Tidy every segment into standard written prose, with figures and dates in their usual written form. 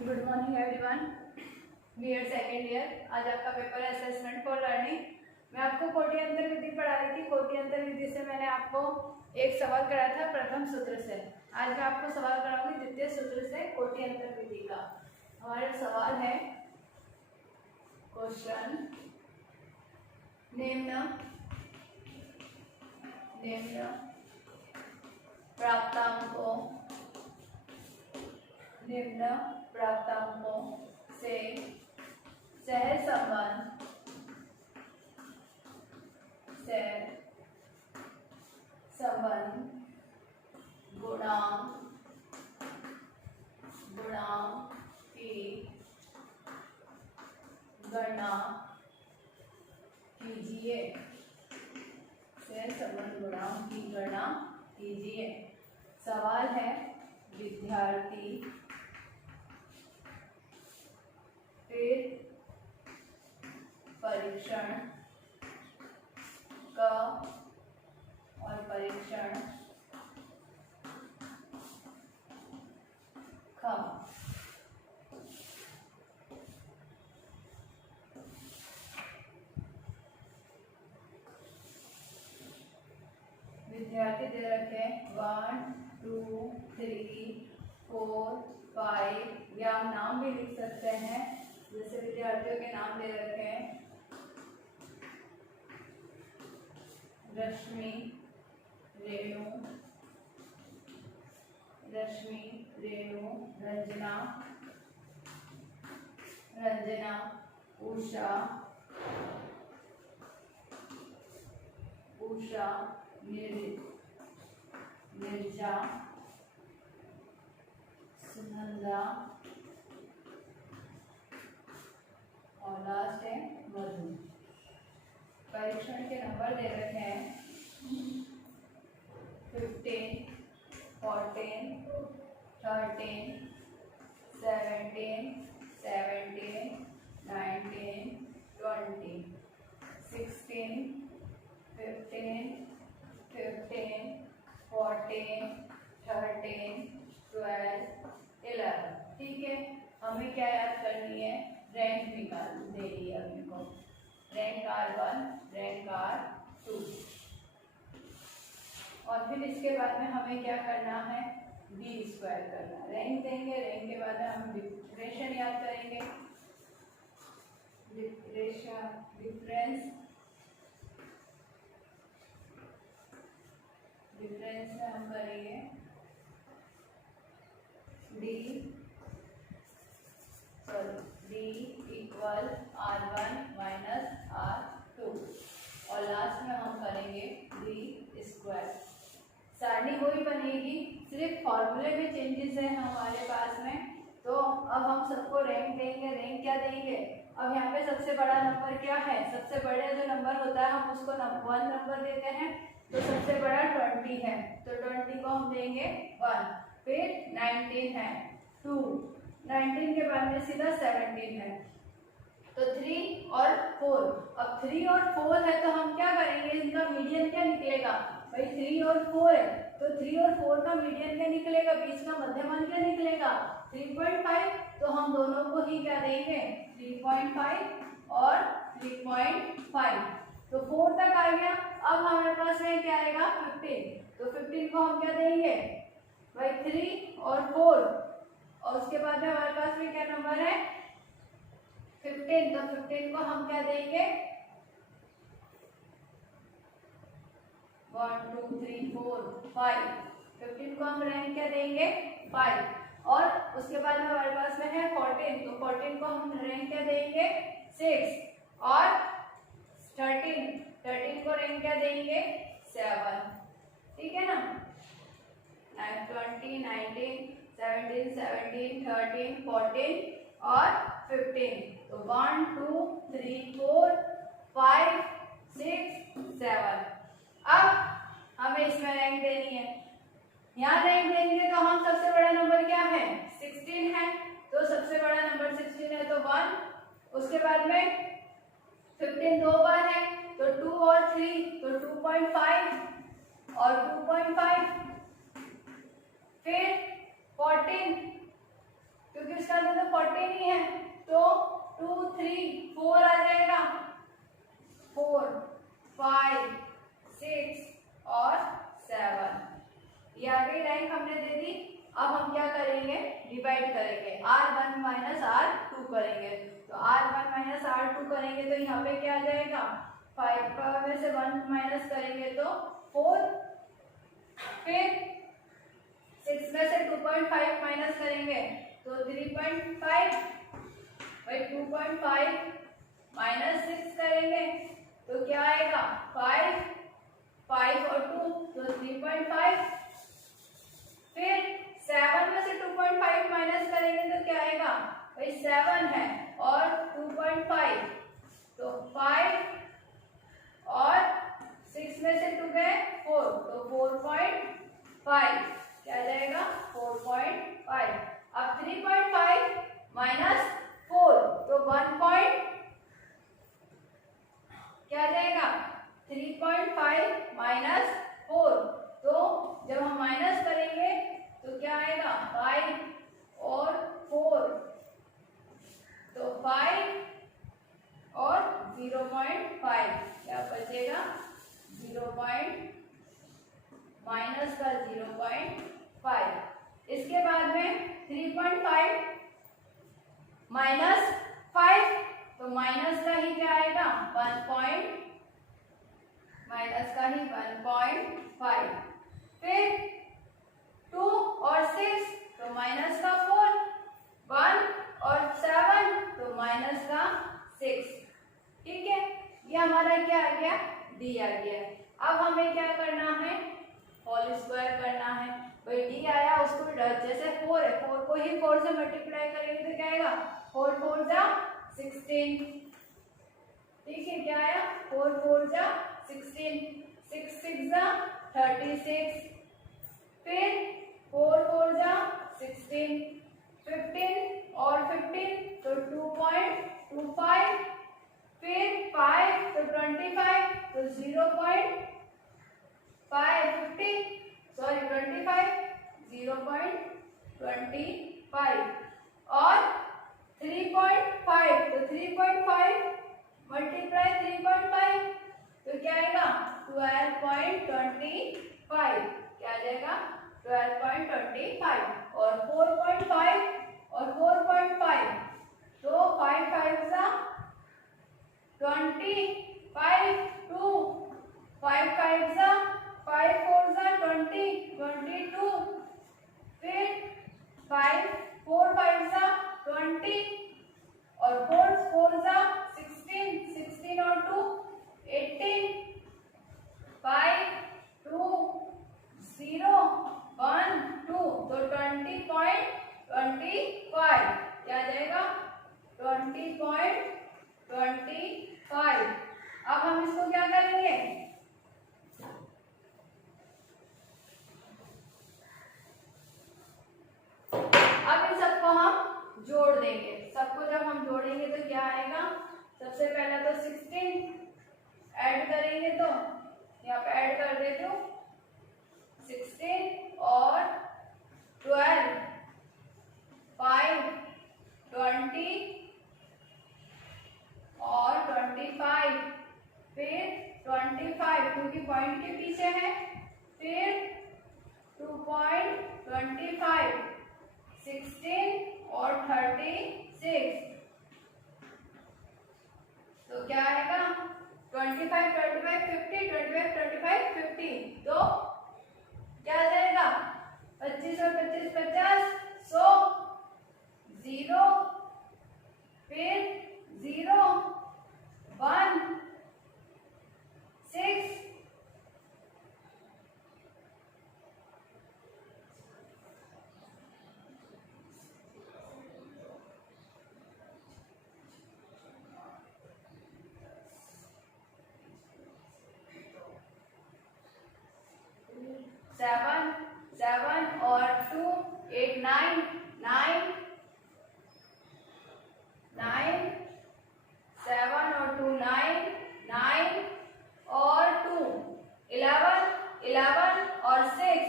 Good morning everyone. BEd second year. आज आपका paper है असेसमेंट फॉर लर्निंग। मैं आपको कोटि अंतर विधि पढ़ा रही थी। कोटि अंतर विधि से मैंने आपको एक सवाल कराया था प्रथम सूत्र से। आज मैं आपको सवाल कराऊंगी द्वितीय सूत्र से कोटि अंतर विधि का। हमारा सवाल है क्वेश्चन निम्न प्राप्तांकों से सहसंबंध गुणांक की गणना कीजिए। सहसंबंध गुणांक की गणना कीजिए। सवाल है विद्यार्थी फिर परीक्षण क और परीक्षण ख विद्यार्थी दे रखे 1 2 3 4 5 या नाम भी लिख सकते हैं। जैसे विद्यार्थियों के नाम दे रखे हैं रश्मि, रेणु, रंजना, उषा, निर्जा, सुनंदा और लास्ट है मधु। परीक्षण के नंबर दे रखे हैं 15, 14, 13, 17, 19, 20, 16, 15, 14, 13, 12, 11। ठीक है, हमें क्या याद करनी है? रैंक निकाल देनी है अपने को। रैंक R1, रैंक R2 और फिर इसके बाद में हमें क्या करना है? B स्क्वायर करना। रैंक देंगे, रैंक के बाद में हम डिफरेंशिएशन याद करेंगे। डिफरेंस में हम करेंगे D equal R1 minus R2 और लास्ट में हम करेंगे D स्क्वायर। सारणी वही बनेगी, सिर्फ फॉर्मूले में चेंजेस है हमारे पास में। तो अब हम सबको रैंक देंगे। रैंक क्या देंगे? अब यहाँ पे सबसे बड़ा नंबर क्या है? सबसे बड़ा जो नंबर होता है हम उसको 1 नंबर देते हैं। तो सबसे बड़ा 20 है, तो 20 को हम देंगे 1। फिर 19 है 2, 19 के बाद में सीधा 17 है, तो 3 और 4। अब 3 और 4 है तो हम क्या करेंगे? इनका मीडियन क्या निकलेगा? भाई 3 और 4 है तो 3 और 4 का मीडियन क्या निकलेगा? बीच का मध्यमान क्या निकलेगा? 3.5। तो हम दोनों को ही क्या देंगे? 3.5 और 3.5। तो 4 तक आ गया। अब हमारे पास में क्या आएगा? 15। तो 15 को हम क्या देंगे? भाई 3 और 4 और उसके बाद में हमारे पास में क्या नंबर है? 15। तो 15 को हम क्या देंगे? 1 2 3 4 5। 15 को हम रैंक क्या देंगे? 5। और उसके बाद में हमारे पास में है 14। तो 14 को हम रैंक क्या देंगे? 6। और 13 को रैंक क्या देंगे? 7। ठीक है ना? 20, 19, 17, 13, 14 और 15। तो 1 2 3 4 5 6 7। अब हमें इसमें रैंक देनी है। यहाँ रैंक देंगे तो हम सबसे बड़ा नंबर क्या है? 16 है। तो सबसे बड़ा नंबर 16 है तो 1। उसके बाद में 15 दो बार है तो 2 और 3 तो 2.5 और 2.5। फिर 14 क्योंकि उसका में तो 14 ही है, तो 2 3 4 आ जाएगा, 4 5 6 और 7। ये आगे रैंक हमने दे दी। अब हम क्या करेंगे, डिवाइड करेंगे, R1 माइनस R2 करेंगे। तो R1 माइनस R2 करेंगे तो यहाँ पे क्या आ जाएगा, 5 में से 1 माइनस करेंगे तो 4, फिर 6 में से 2.5 माइनस करेंगे तो 3.5, भाई 2.5 माइनस 6 करेंगे तो क्या आएगा, 5 5 और 2 तो 3.5, फिर 7 में से 2.5 माइनस करेंगे तो क्या आएगा, भाई 7 है और 2.5 तो 5 और 6 में से 2 गए 4 तो 4.5 क्या आ जाएगा, 4.5। अब 3.5 माइनस 4 तो 1 क्या आ जाएगा, 3.5 माइनस 4, तो जब हम माइनस करेंगे तो क्या आएगा, 5 और 4 तो 5 और 0.5 क्या बचेगा, 0. माइनस का 0.5। इसके बाद में 3.5 माइनस 5 तो माइनस का ही क्या आएगा, 1 माइनस का ही 1.5, फिर 2 और 6 तो माइनस का 4, 1 और 7 तो माइनस का 6। ठीक है, ये हमारा क्या आ गया, डी आ गया। अब हमें क्या करना है, होल स्क्वायर करना है। भाई डी आया, उसको जैसे 4 है, 4 को ही 4 से मल्टीप्लाई करेंगे तो क्या आएगा, 4 4 जा 16। ठीक है, क्या आया, 4 4 जा 16, 6 6 जा 36, फिर 4 4 जा 16, 15 और 15 तो 2.25, फिर 5 तो 25 तो 0.5 50 सॉरी 25 0.25 और 3.5 तो 3.5 मल्टीप्लाई 3.5 तो क्या आएगा, 12.25 क्या आ जाएगा, 12.25 और 4.5 और 4.5 तो 5 5 सा 25 2 5 5 सा 5 4 सा 20 22, फिर 5 4 5 सा 20 और 4 4 सा 16 16 और 2 18 5 2 0 1 2 तो 20.25 क्या आ जाएगा, 20.25। अब हम इसको क्या करेंगे, अब इन सबको हम जोड़ देंगे। सबको जब हम जोड़ेंगे तो क्या आएगा, सबसे पहला तो 16 ऐड करेंगे तो यहाँ पे ऐड कर देते हो 16 और 12 5 20 और 25, फिर 25 क्योंकि पॉइंट के पीछे है, फिर 2.25 16 और 36 तो क्या आएगा, 25 25 50 25 25 50 तो क्या आ जाएगा, 25 और 25 50 100 0 फिर 0 1 6 7 7 और 2 8 9 9 9 7 और 2 9 9 और 2 11 11 और 6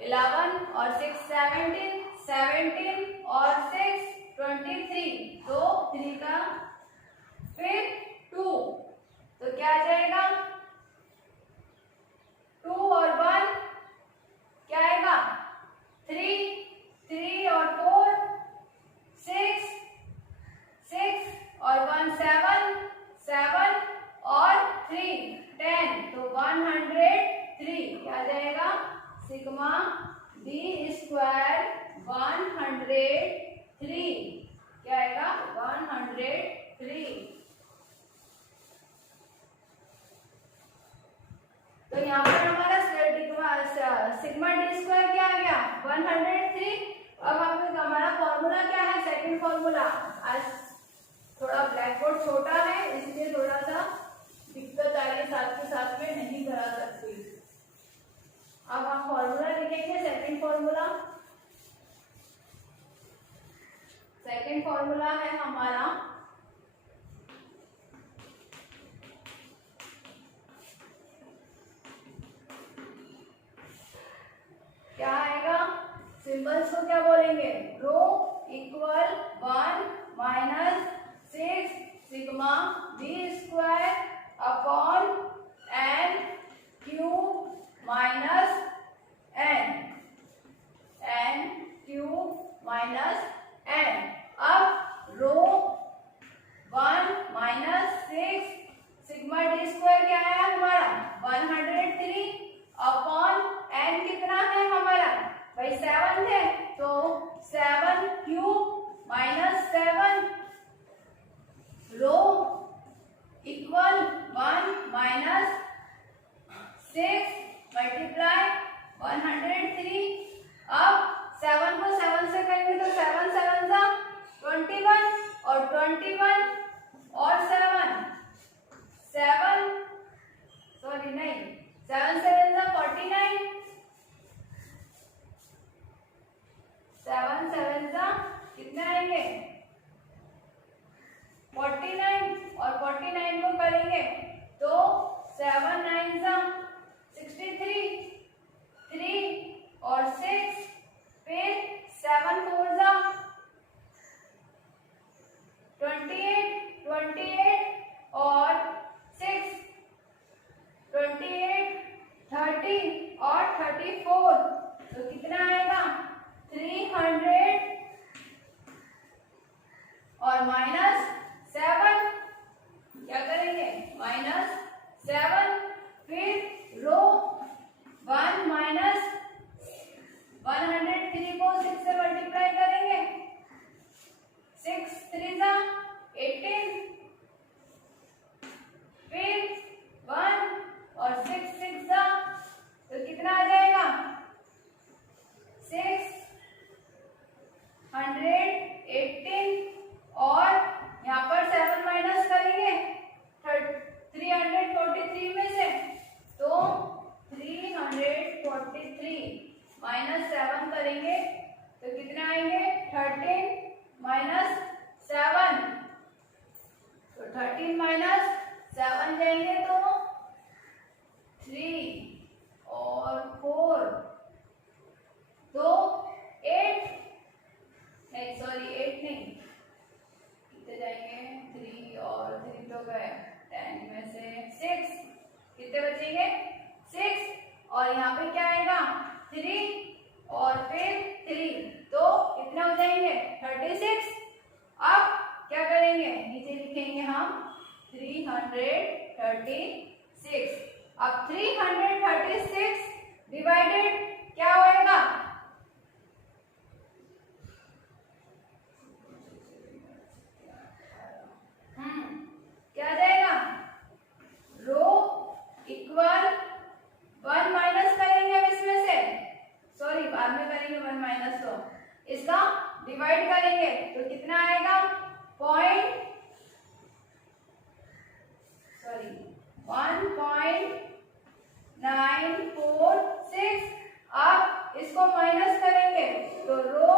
11 और 6 17 17 और 6 3, तो 3 का फिर 2, तो क्या आ जाएगा 2 और 1 क्या आएगा 3, 3 और 4 6, 6 और 1 7, 7 और 3 10, तो 103 क्या आ जाएगा सिग्मा d स्क्वायर 103 क्या आएगा 103। तो यहाँ पर हमारा सिग्मा डी स्क्वायर क्या आ गया 103। अब हमारा फॉर्मूला क्या है सेकंड फॉर्मूला। आज थोड़ा ब्लैक बोर्ड छोटा है इसलिए थोड़ा सा दिक्कत आ रही है, साथ के साथ में नहीं करा सकती। अब हम फॉर्मूला लिखेंगे सेकंड फॉर्मूला। सेकंड फॉर्मूला है हमारा क्या आएगा सिंबल्स को क्या बोलेंगे rho equal 1 minus 6 sigma D square upon N cube minus N cube minus N. अब rho 1 minus 6 sigma D square क्या है हमारा 103 अपॉन एन कितना है हमारा भाई 7 थे, तो 7 क्यूब माइनस 7 रो इक्वल 1 माइनस 6 मल्टीप्लाई 103। अब 7 को 7 से करेंगे तो 7 7 जा 21 और 21 और 7 सॉरी नहीं 7 7 जा 49 7 7 जा कितने आएंगे 49 और 49 को करेंगे तो 7 9 जा 63 3 और 6 फिर 7 4 जा 28 28 और 6 28 30 और 34, तो कितना आएगा 300 और माइनस 7 क्या करेंगे -7 फिर रो 1 माइनस 103 को 6 से मल्टीप्लाई करेंगे 6 3 जा 18 फिर 1 और 6 6 जा तो कितना आ जाएगा 618 और यहाँ पर 7 माइनस करेंगे 343 में से, तो 343 माइनस 7 करेंगे तो कितना आएंगे 13 माइनस 7, तो 13 माइनस 7 जाएंगे तो 3 और 4 तो 8 नहीं सॉरी 8 नहीं कितने जाएंगे 3 और 3 तो गए 10 में से 6 कितने बचेंगे 6 और यहाँ पे क्या आएगा 3 और फिर 3 तो कितना हो जाएंगे 36। अब क्या करेंगे नीचे लिखेंगे हम 336। अब 336 डिवाइडेड क्या होएगा क्या जाएगा रो इक्वल 1 माइनस करेंगे अब इसमें से सॉरी बाद में करेंगे 1 माइनस, तो इसका डिवाइड करेंगे तो कितना आएगा पॉइंट सॉरी 1.946। अब इसको माइनस करेंगे तो रो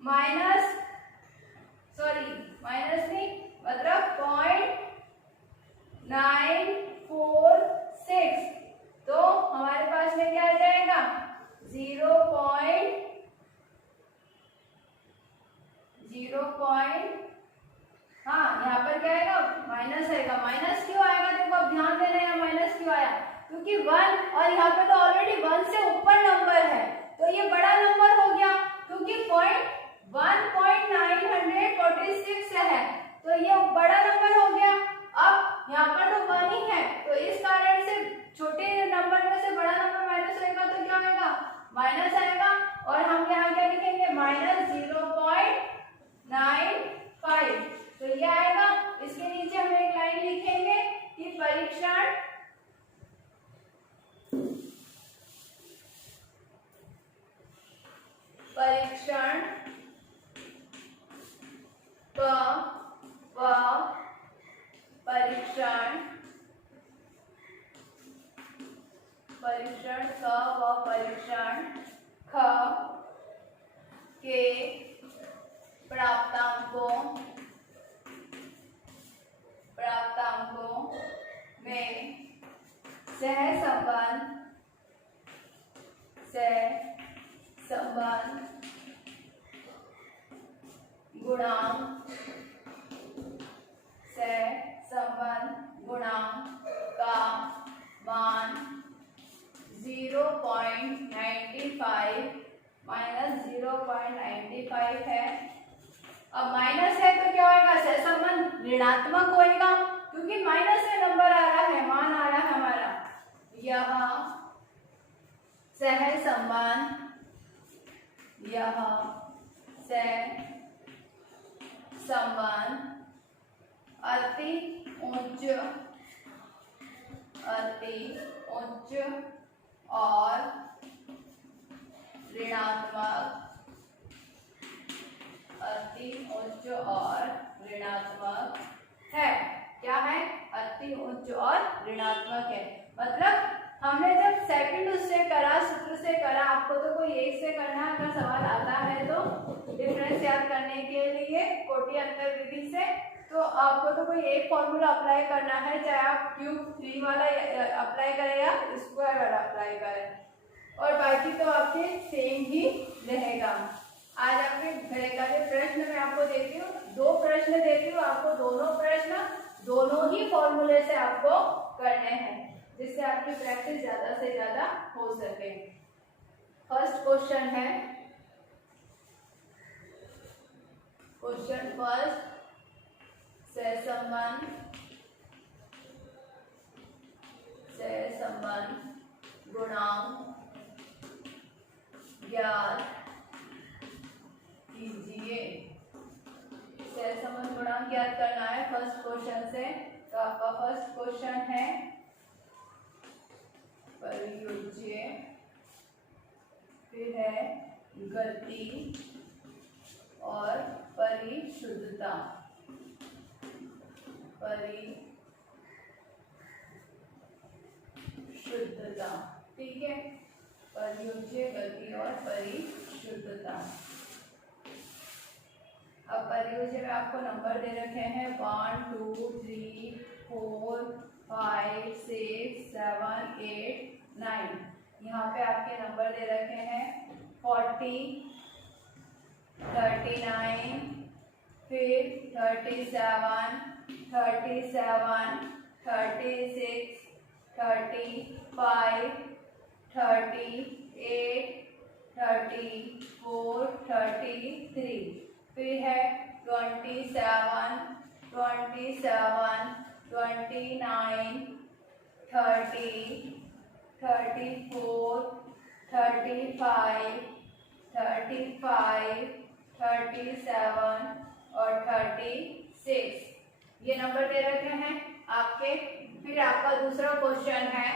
माइनस सॉरी माइनस नहीं मतलब 0.946, तो हमारे पास में क्या आ जाएगा 0.046 हाँ यहाँ पर क्या आएगा, माइनस आएगा। माइनस क्यों आएगा, देखो अब ध्यान देना है माइनस क्यों आया, क्योंकि 1 और यहाँ पे तो ऑलरेडी 1 से ऊपर नंबर है तो ये बड़ा नंबर हो गया, क्योंकि पॉइंट 1.946 है तो ये बड़ा नंबर हो गया। अब यहाँ पर तो 1 ही है तो इस कारण से छोटे नंबर में से बड़ा नंबर माइनस होगा तो क्या होगा, माइनस आएगा। और हम यहाँ क्या लिखेंगे, -0.95 तो ये आएगा। इसके नीचे हम एक लाइन लिखेंगे कि परीक्षण परीक्षण ख के प्राप्तांकों में सहसंबंध गुणांक का मान 0.95 है। अब माइनस है तो क्या होगा, सहसंबंध ऋणात्मक होएगा, क्योंकि माइनस में नंबर आ रहा है, मान आ रहा है हमारा। यह सहसंबंध अति उच्च और ऋणात्मक है। क्या है, अति उच्च और ऋणात्मक है। मतलब हमने जब सेकंड उससे करा, सूत्र से करा, आपको तो कोई एक से करना अगर सवाल आता है तो डिफरेंस याद करने के लिए कोटि अंतर विधि से, तो आपको तो कोई एक फॉर्मूला अप्लाई करना है, चाहे आप क्यूब 3 वाला अप्लाई करें या स्क्वायर वाला अप्लाई करें, और बाकी तो आपके सेम ही रहेगा। आज आपके घरे का जो प्रश्न मैं आपको देती हूँ, 2 प्रश्न देती हूँ आपको, दोनों ही फॉर्मूले से आपको करने हैं, जिससे आपकी प्रैक्टिस ज्यादा से ज्यादा हो सके। फर्स्ट क्वेश्चन है, क्वेश्चन फर्स्ट, सहसंबंध गुणांक ज्ञात कीजिए। सहसंबंध गुणांक ज्ञात करना है फर्स्ट क्वेश्चन से। तो आपका फर्स्ट क्वेश्चन है परियोज्य, फिर है गति और परिशुद्धता। ठीक है, परियोज्य, गति और परिशुद्धता। अब परियोज्य में आपको नंबर दे रखे हैं 1 2 3 4 5 6 7 8 9। यहाँ पे आपके नंबर दे रखे हैं 40 39, फिर 37 37 36 35 38 34 33, फिर है 27 29 30 34 35 37 और 36, ये नंबर दे रखे हैं आपके। फिर आपका दूसरा क्वेश्चन है,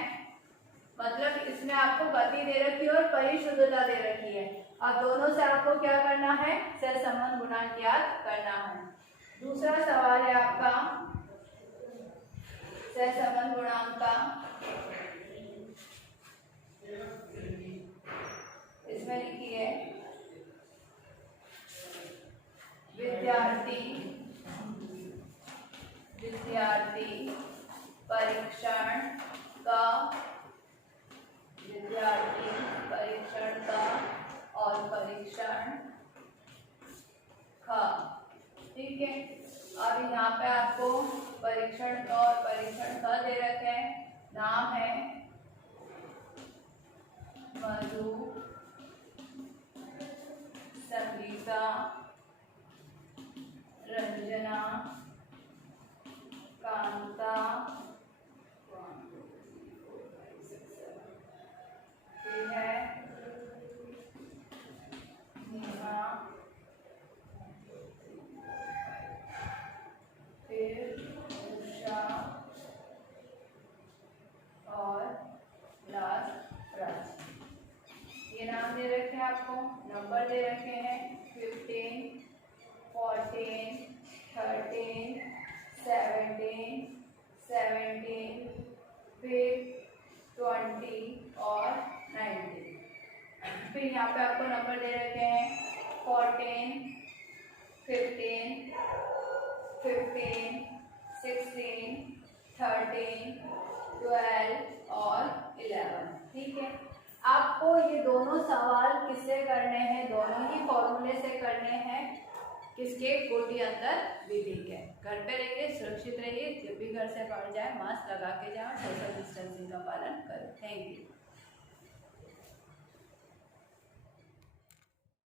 मतलब इसमें आपको गति दे रखी है और परिशुद्धता दे रखी है। अब दोनों से आपको क्या करना है, सहसंबंध गुणांक ज्ञात करना है। दूसरा सवाल है आपका सहसंबंध गुणांक का, इसमें लिखिए विद्यार्थी परीक्षण का और परीक्षण ख संगीता, रंजना, कांता, फिर है नेहा, फिर उषा और लास्ट राज। ये नाम दे रखे हैं आपको, नंबर दे रखे हैं 15, 14, 13, 17, 17, फिर 20 और 19। फिर यहाँ पे आपको नंबर दे रखे हैं 14, 15, 15, 16, 13, 12 और 11। ठीक है, आपको ये दोनों सवाल किससे करने हैं, दोनों ही फॉर्मूले से करने हैं। किसके? कोटि अंतर विधि के। घर पे रहिए, सुरक्षित रहिए, जब भी घर से बाहर जाए मास्क लगा के जाए, सोशल डिस्टेंसिंग का पालन करें। Thank you.